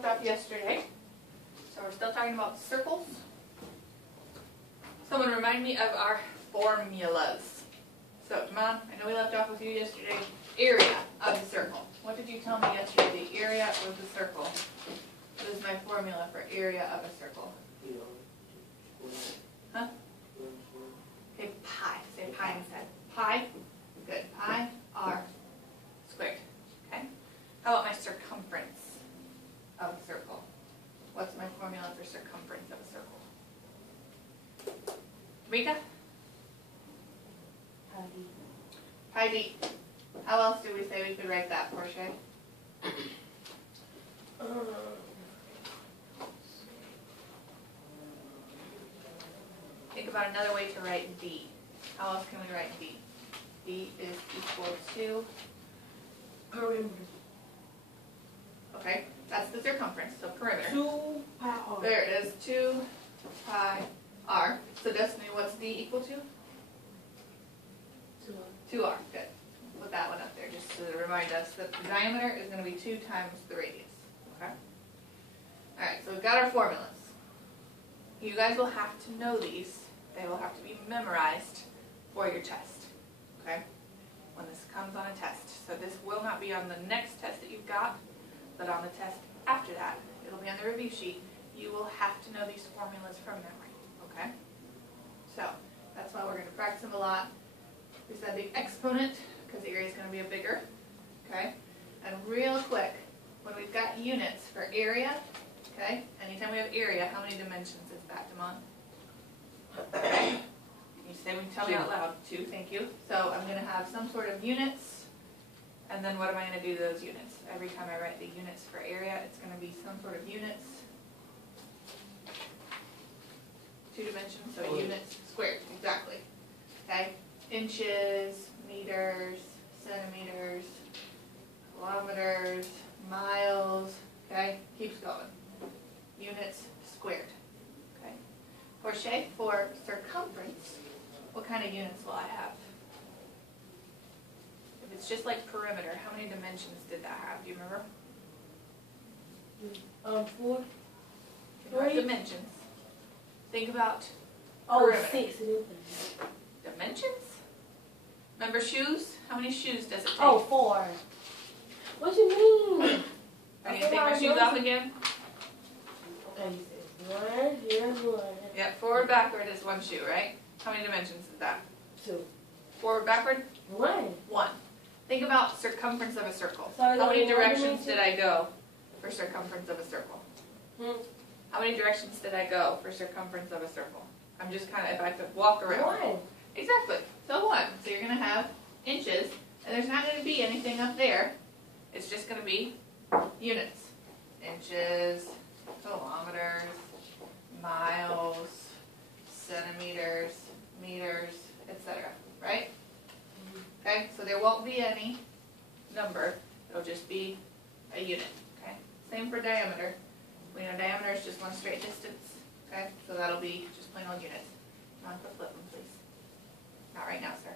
left off yesterday. So we're still talking about circles. Someone remind me of our formulas. So, Mom, I know we left off with you yesterday. Area of the circle. What did you tell me yesterday? The area of the circle. What is my formula for area of a circle? Huh? Okay, pi. Say pi instead. Pi. Good. Pi r squared. Okay. How about my circumference of a circle? What's my formula for circumference of a circle? Rika? Pi d. How else do we say we could write that, Portia? Think about another way to write d. How else can we write d? D is equal to perimeter. Okay, that's the circumference, so perimeter. 2 pi r. There it is, 2 pi r. So Destiny, what's d equal to? 2r, good. Put that one up there just to remind us that the diameter is going to be 2 times the radius. Okay? Alright, so we've got our formulas. You guys will have to know these. They will have to be memorized for your test. Okay? When this comes on a test. So this will not be on the next test that you've got, but on the test after that. It'll be on the review sheet. You will have to know these formulas from memory. Okay? So, that's why we're going to practice them a lot. We said the exponent, because the area is going to be a bigger. Okay? And real quick, when we've got units for area, okay, anytime we have area, how many dimensions is that, Damon? You say, when you tell me out loud, 2, thank you. So I'm going to have some sort of units, and then what am I going to do to those units? Every time I write the units for area, it's going to be some sort of units. 2 dimensions, so units squared, exactly. Okay? Inches, meters, centimeters, kilometers, miles, okay? Keeps going. Units squared, okay? Portia, for circumference, what kind of units will I have? If it's just like perimeter, how many dimensions did that have? Do you remember? 4. Dimensions. Think about perimeter. perimeter. 6 it is. Dimensions? Remember shoes? How many shoes does it take? Oh, 4. What you mean? I need to take my shoes off again? Okay, you said 1, here's 1. Yep, forward, backward is 1 shoe, right? How many dimensions is that? 2. Forward, backward? 1. 1. Think about circumference of a circle. Sorry, How many one directions dimension? did I go for circumference of a circle? How many directions did I go for circumference of a circle? I'm just kind of, if I could walk around. 1. Exactly. So 1. So you're going to have inches, and there's not going to be anything up there. It's just going to be units. Inches, kilometers, miles, centimeters, meters, etc. Right? Okay? So there won't be any number. It'll just be a unit. Okay? Same for diameter. We know diameter is just 1 straight distance. Okay? So that'll be just plain old units. Come on, flip them, please. Not right now, sir.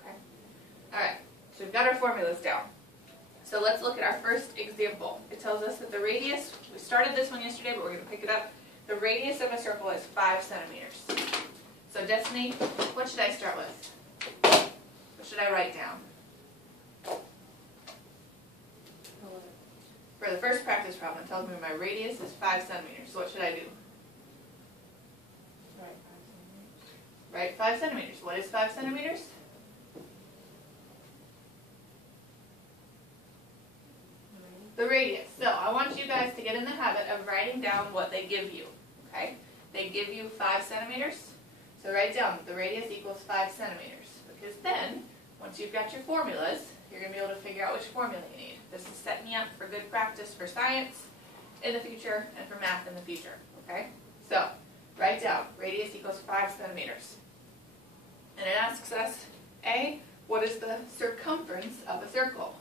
Okay. Alright, so we've got our formulas down. So let's look at our first example. It tells us that the radius, we started this one yesterday, but we're going to pick it up. The radius of a circle is 5 centimeters. So Destiny, what should I start with? What should I write down? For the first practice problem, it tells me my radius is 5 centimeters. So what should I do? Right, 5 centimeters. What is 5 centimeters? The radius. So I want you guys to get in the habit of writing down what they give you. Okay? They give you 5 centimeters. So write down the radius equals 5 centimeters. Because then, once you've got your formulas, you're going to be able to figure out which formula you need. This is setting you up for good practice for science in the future and for math in the future. Okay? So, write down radius equals 5 centimeters. And it asks us, A, what is the circumference of a circle?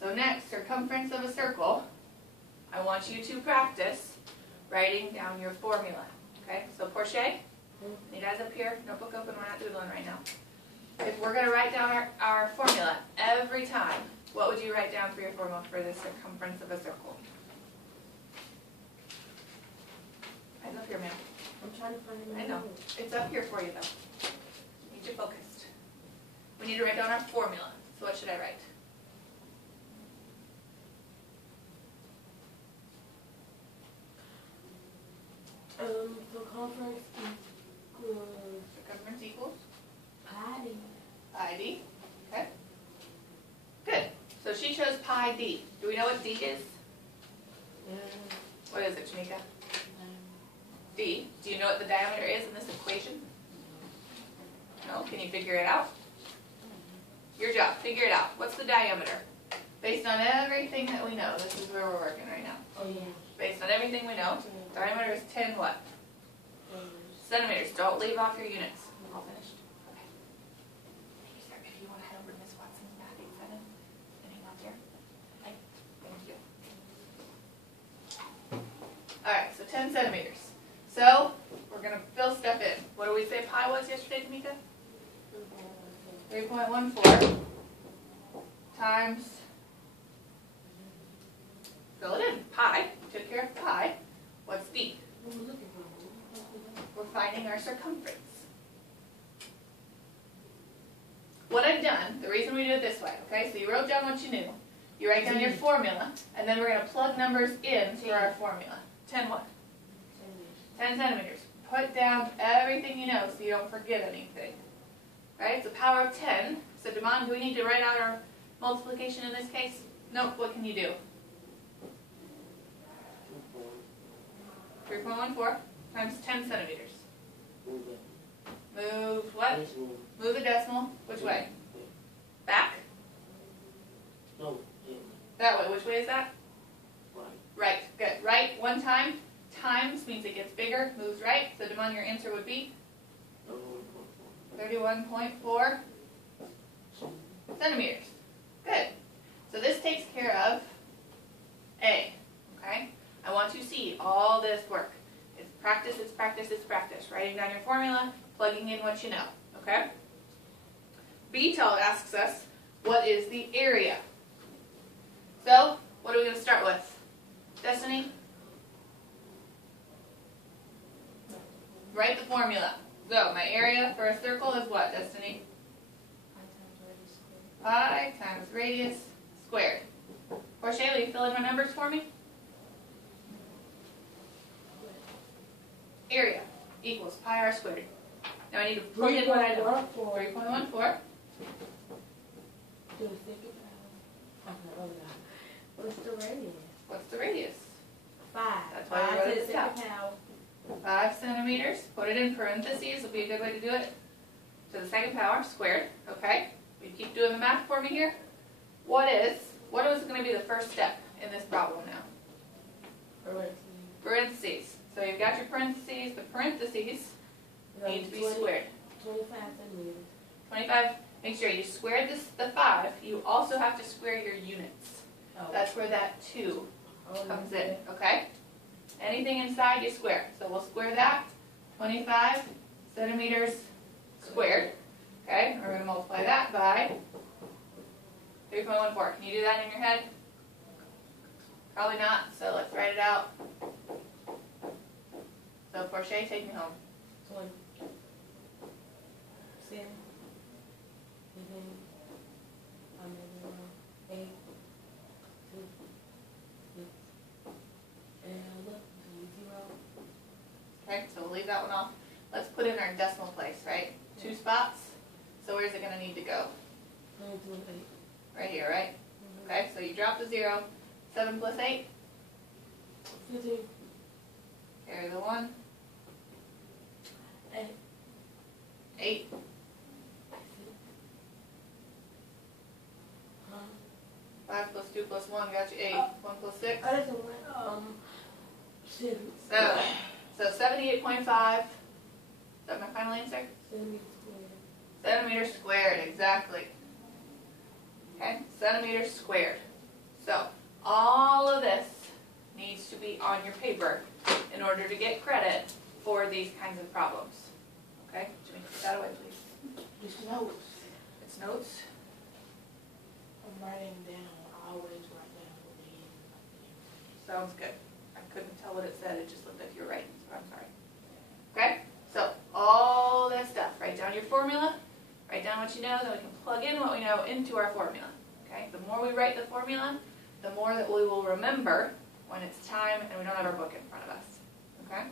So next, circumference of a circle, I want you to practice writing down your formula. Okay, so Portia, you guys up here, notebook open, we're not doodling right now. If we're going to write down our formula every time what would you write down for your formula for the circumference of a circle? It's up here, ma'am. I'm trying to find it. I know. It's up here for you, though. Need you focused. We need to write down our formula. So what should I write? Circumference equals Circumference equals? pi d. Pi d. Okay. Good. So she chose pi d. Do we know what d is? What is it, Shanika? D. Do you know what the diameter is in this equation? No? Can you figure it out? Your job. Figure it out. What's the diameter? Based on everything that we know, this is where we're working right now. Oh yeah. Based on everything we know, diameter is 10 what? Centimeters. Don't leave off your units. All finished? Okay. Thank you, sir. If you want to head over to Miss Watson's math 8-7, and hang out there. Okay. Thank you. Alright, so 10 centimeters. So, we're going to fill stuff in. What did we say pi was yesterday, Tamika? 3.14 times, fill it in, pi. Took care of pi. What's d? We're finding our circumference. What I've done, the reason we do it this way, okay, so you wrote down what you knew. You write down your formula, and then we're going to plug numbers in for our formula. 10 what? 10 centimeters. Put down everything you know so you don't forget anything. Right? So power of 10. So Damon, do we need to write out our multiplication in this case? Nope. What can you do? 3.14 times 10 centimeters. Move what? Move the decimal. Which way? Back? No. That way. Which way is that? Right. Good. Right one time. Times means it gets bigger. Moves right. So Damon, your answer would be? 31.4 centimeters. Good. So this takes care of A. Okay? I want you to see all this work. It's practice, it's practice, it's practice. Writing down your formula, plugging in what you know. Okay? B asks us, what is the area? So, what are we going to start with? Destiny? Write the formula. So, my area for a circle is what, Destiny? Pi times radius squared. Portia, will you fill in my numbers for me? Area equals pi r squared. Now I need to plug in what I know. 3.14. What's the radius? What's the radius? 5. That's why we wrote it at the top. 5 centimeters. Put it in parentheses. Will be a good way to do it. To the second power squared. Okay. You keep doing the math for me here. What is going to be the first step in this problem now? Parentheses. So you've got your parentheses. The parentheses need to be squared. 25 centimeters. 25. Make sure you squared the 5. You also have to square your units. Oh. That's where that 2 comes in. Okay? Anything inside you square. So we'll square that. 25 centimeters squared. Okay? We're going to multiply that by 3.14. Can you do that in your head? Probably not. So let's write it out. So Portia, take me home. 20. 7. 8. 2. 6. And look, 0. Okay, so we'll leave that one off. Let's put in our decimal place, right? 2 spots. So where's it going to need to go? 8. Right here, right? Okay, so you drop the 0. 7 plus 8? 15. Carry the 1. 8. 8. 5 plus 2 plus 1 got you 8. 1 plus 6? Oh, that's a lot. 7. 7. So 78.5. Is that my final answer? 7 squared. Centimeters squared, exactly. Okay, centimeters squared. So all of this needs to be on your paper in order to get credit for these kinds of problems. Okay, Jimmy, put that away, please. It's notes. It's notes. I'm writing down. sounds good. I couldn't tell what it said, it just looked like you were writing, so I'm sorry. Okay, so all this stuff, write down your formula, write down what you know, then we can plug in what we know into our formula. Okay, the more we write the formula, the more that we will remember when it's time and we don't have our book in front of us. Okay,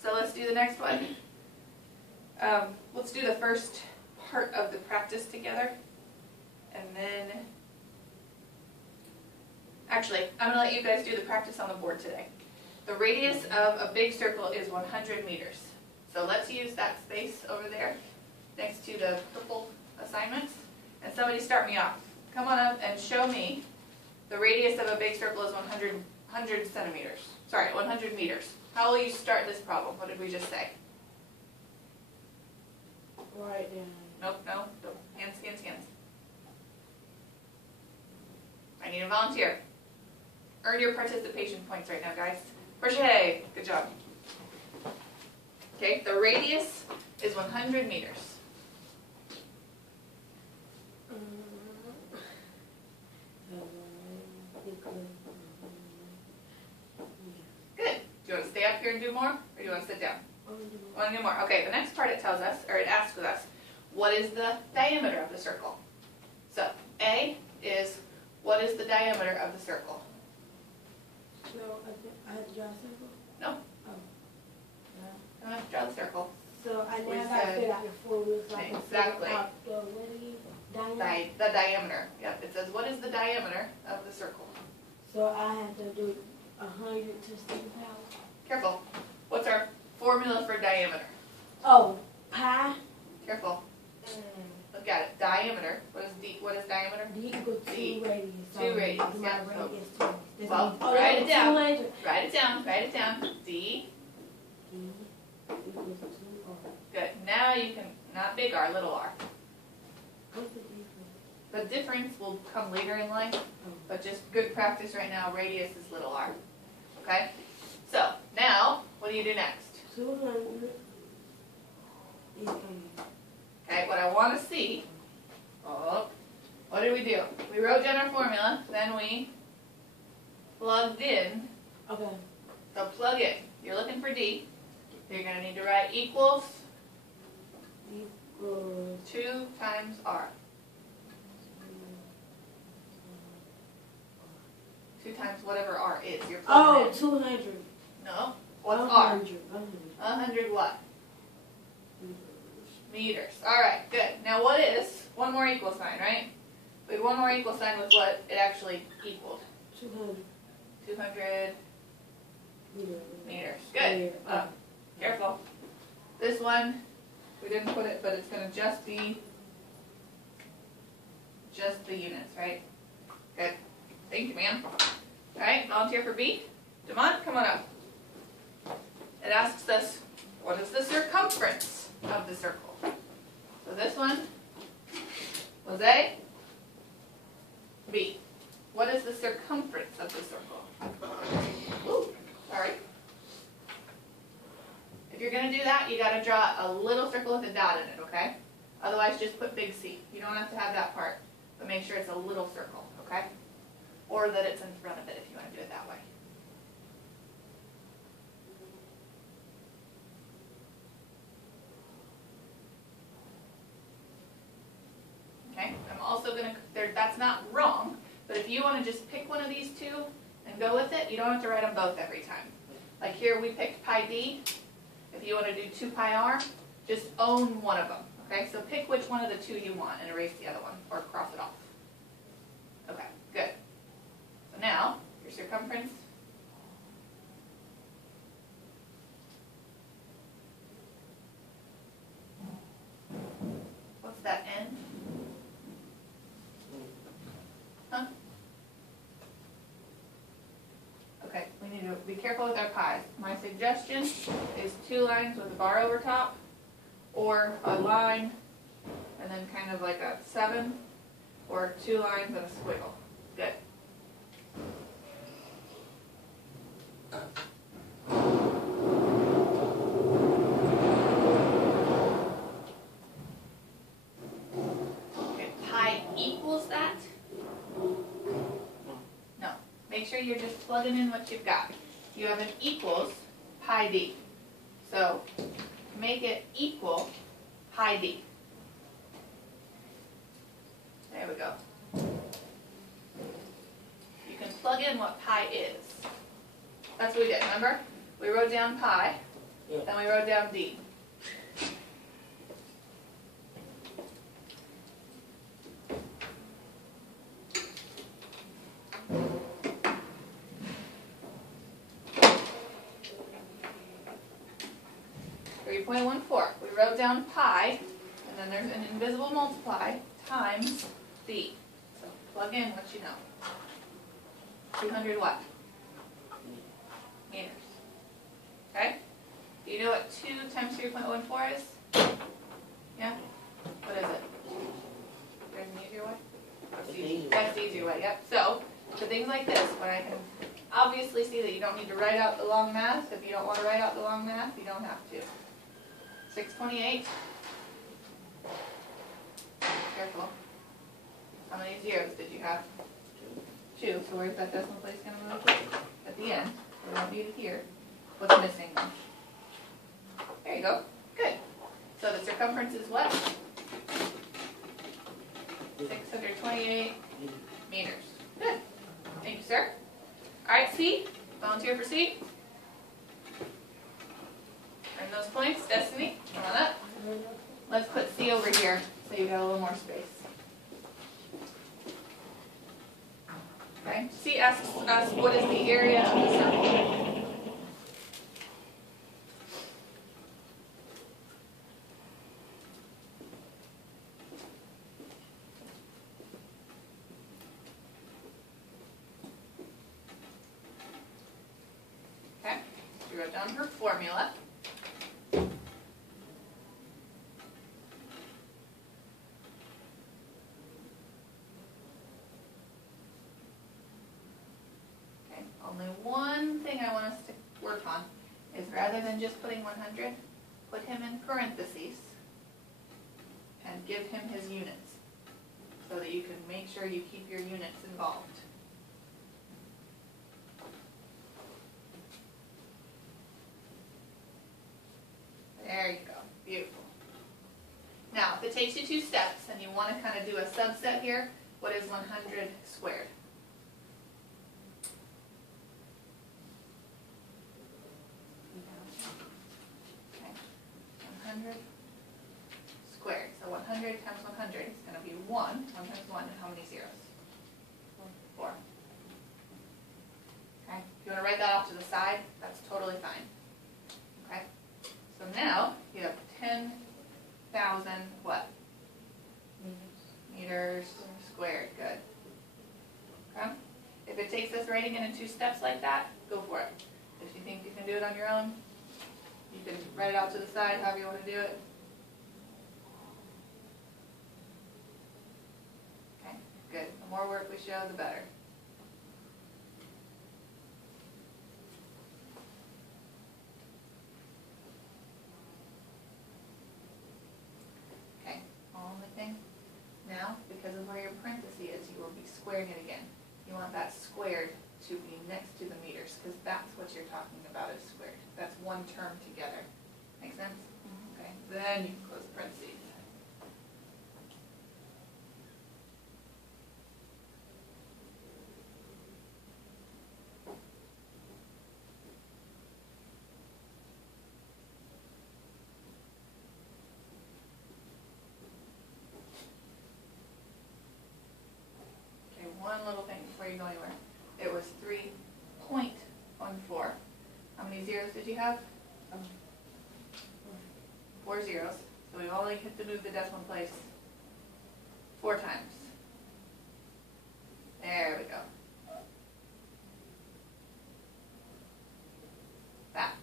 so let's do the next one. Let's do the first part of the practice together, and then, actually, I'm going to let you guys do the practice on the board today. The radius of a big circle is 100 meters. So let's use that space over there next to the purple assignments. And somebody start me off. Come on up and show me the radius of a big circle is 100 centimeters. Sorry, 100 meters. How will you start this problem? What did we just say? Right down. Nope, no. Hands, hands, hands. I need a volunteer. Earn your participation points right now, guys. Crochet. Good job. Okay, the radius is 100 meters. Good. Do you want to stay up here and do more, or do you want to sit down? Want to do more? Okay, the next part it tells us, or it asks us, what is the diameter of the circle? So, A is, what is the diameter of the circle? So, I have to draw a circle? No. Oh. No. You don't have to draw the circle. So, I We now got to said- figure out the formula so I can Exactly. figure out the what is diameter? The diameter. Yep, it says, what is the diameter of the circle? So, I have to do 100 to 7 pounds. Careful. What's our formula for diameter? Oh, pi. Careful. Look at it. Diameter. What is diameter? D equals 2 D. radius. So 2 radius, my yeah, so- radius 2. This Well, means- write it down. 200. Write it down. Write it down. D. D equals 2R. Good. Now you can, not big R, little r. What's the difference? The difference will come later in life, Oh. but just good practice right now. Radius is little r. Okay? So, now, what do you do next? 200 is Okay, what I want to see, what did we do? We wrote down our formula, then we plugged in. okay. So plug in. You're looking for D. You're going to need to write equals Equals 2 times R. 2 times whatever R is. You're plugging in. 200. No. What's R? 100. 100 what? Meters. All right, good. Now what is one more equal sign, right? We had one more equal sign with what it actually equaled. 200 200 meters. meters. Good. Careful. This one, we didn't put it, but it's going to just be the units, right? Good. Thank you, ma'am. All right, volunteer for B. Demont, come on up. It asks us, what is the circumference of the circle? So this one was A. B. What is the circumference of the circle? Ooh, sorry. If you're going to do that, you got to draw a little circle with a dot in it, okay? Otherwise, just put big C. You don't have to have that part, but make sure it's a little circle, okay? Or that it's in front of it if you want to do it that way. Okay, I'm also going to, that's not wrong, but if you want to just pick one of these two and go with it, you don't have to write them both every time. Like here we picked pi d. If you want to do 2 pi r, just own one of them. Okay, so pick which one of the two you want and erase the other one, or cross it off. Okay, good. So now, your circumference. What's that N? Huh? Okay, we need to be careful with our pi's. My suggestion is 2 lines with a bar over top, or a line and then kind of like a 7, or 2 lines and a squiggle. Good. Okay, pi equals that? No. Make sure you're just plugging in what you've got. You have an equals pi d. So make it equal pi d. There we go. You can plug in what pi is. That's what we did, remember? We wrote down pi, Yeah. then we wrote down d. We wrote down pi, and then there's an invisible multiply times d. So plug in what you know. 200 what? Meters. Okay? Do you know what 2 times 3.14 is? Yeah? What is it? There's an easier way? That's the easier way, yep. So, for things like this, when I can obviously see that you don't need to write out the long math, if you don't want to write out the long math, you don't have to. 628. Careful. How many zeros did you have? 2. So where's that decimal place going to move to? At the end. We don't need it here. What's missing then? There you go. Good. So the circumference is what? 628 meters. Good. Thank you, sir. All right, C. Volunteer for C. Earn those points. Destiny, come on up. Let's put C over here so you got a little more space. Okay. C asks us what is the area of the circle. Okay. She wrote down her formula. Only one thing I want us to work on is rather than just putting 100, put him in parentheses and give him his units so that you can make sure you keep your units involved. There you go. Beautiful. Now, if it takes you 2 steps and you want to kind of do a subset here, what is 100 squared? Okay. 100 squared. So 100 times 100 is going to be 1. 1 times 1, and how many zeros? 4. Okay. If you want to write that off to the side, that's totally fine. Okay. So now you have 10,000 what? Meters squared. Good. Okay. If it takes us writing it in 2 steps like that, go for it. If you think you can do it on your own, you can write it out to the side, however you want to do it. Okay, good. The more work we show, the better. Okay, only thing. Now, because of where your parenthesis is, you will be squaring it again. You want that squared to be next to the meters, because that's what you're talking about is squared. That's one term together. Make sense? Okay. Then you can close the parentheses. Okay, one little thing before you go anywhere. It was 3.14. How many zeros did you have? 4 zeros. So we only have to move the decimal place 4 times. There we go. That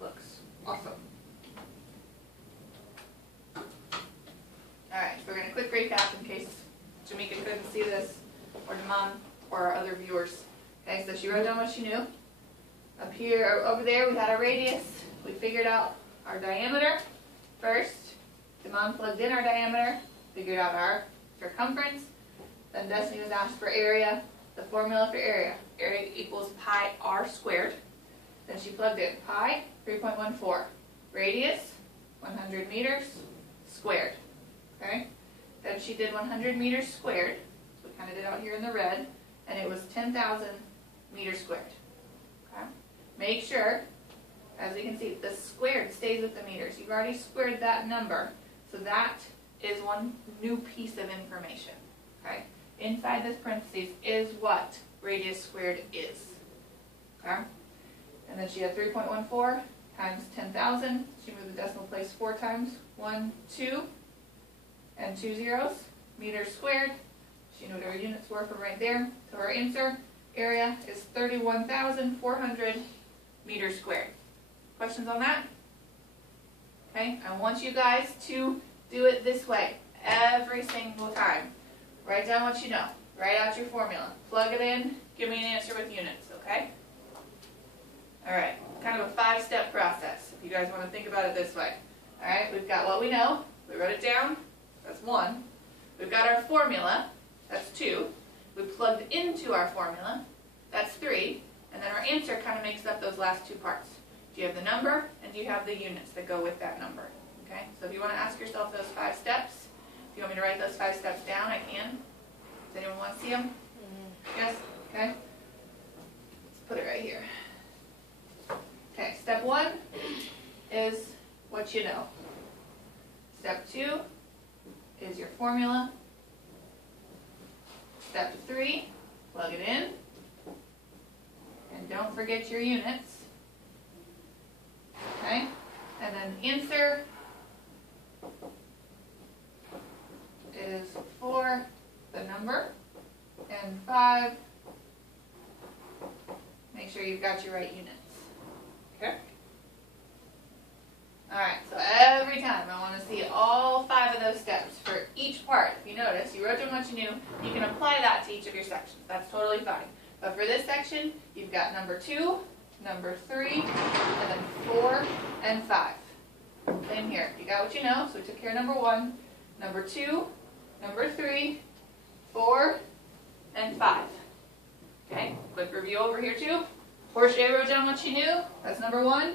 looks awesome. Alright, so we're going to quick recap in case Jamaica couldn't see this, or Damon, or our other viewers. Okay, so she wrote down what she knew. Up here, or over there, we had our radius. We figured out our diameter first. Damon plugged in our diameter, figured out our circumference. Then Destiny was asked for area. the formula for area. Area equals pi r squared. Then she plugged in pi 3.14. Radius 100 meters squared. Okay? Then she did 100 meters squared. So we kind of did out here in the red. And it was 10,000 meters squared. Okay? Make sure, as we can see, the squared stays with the meters. You've already squared that number. So that is one new piece of information. Okay? Inside this parentheses is what radius squared is. Okay? And then she had 3.14 times 10,000. She moved the decimal place 4 times. 1, 2, and 2 zeros. Meters squared. She knew what her units were from right there. So her answer area is 31,400 meters squared. Questions on that? Okay, I want you guys to do it this way every single time. Write down what you know. Write out your formula. Plug it in. Give me an answer with units, okay? Alright, kind of a 5-step process, if you guys want to think about it this way. Alright, we've got what we know. We wrote it down. That's 1. We've got our formula. That's 2. We plugged into our formula. That's 3. And then our answer kind of makes up those last 2 parts. Do you have the number, and do you have the units that go with that number? Okay, so if you want to ask yourself those 5 steps, if you want me to write those 5 steps down, I can. Does anyone want to see them? Yes? Okay. Let's put it right here. Okay, step 1 is what you know. Step 2 is your formula. Step 3, plug it in. And don't forget your units. Okay? And then answer is 4, the number, and 5, make sure you've got your right units. Okay? Alright, so every time I want to see all 5 of those steps for each part. If you notice, you wrote down what you knew, you can apply that to each of your sections. That's totally fine. But for this section, you've got number 2, number 3, and then 4 and 5. Same here. You got what you know, so we took care of number 1, number 2, number 3, 4, and 5. Okay, quick review over here too. Portia wrote down what she knew. That's number 1.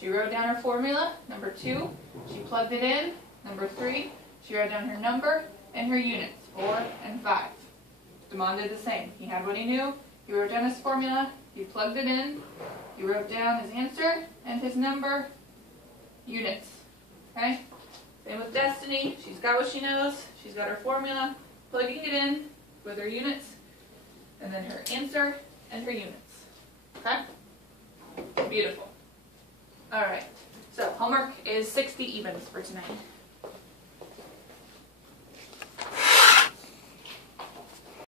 She wrote down her formula. Number 2, she plugged it in. Number 3, she wrote down her number and her units, 4 and 5. Damon did the same. He had what he knew. He wrote down his formula. He plugged it in. He wrote down his answer and his number, units. Okay? Same with Destiny. She's got what she knows. She's got her formula, plugging it in with her units, and then her answer and her units. Okay? Beautiful. Alright, so homework is 60 evens for tonight.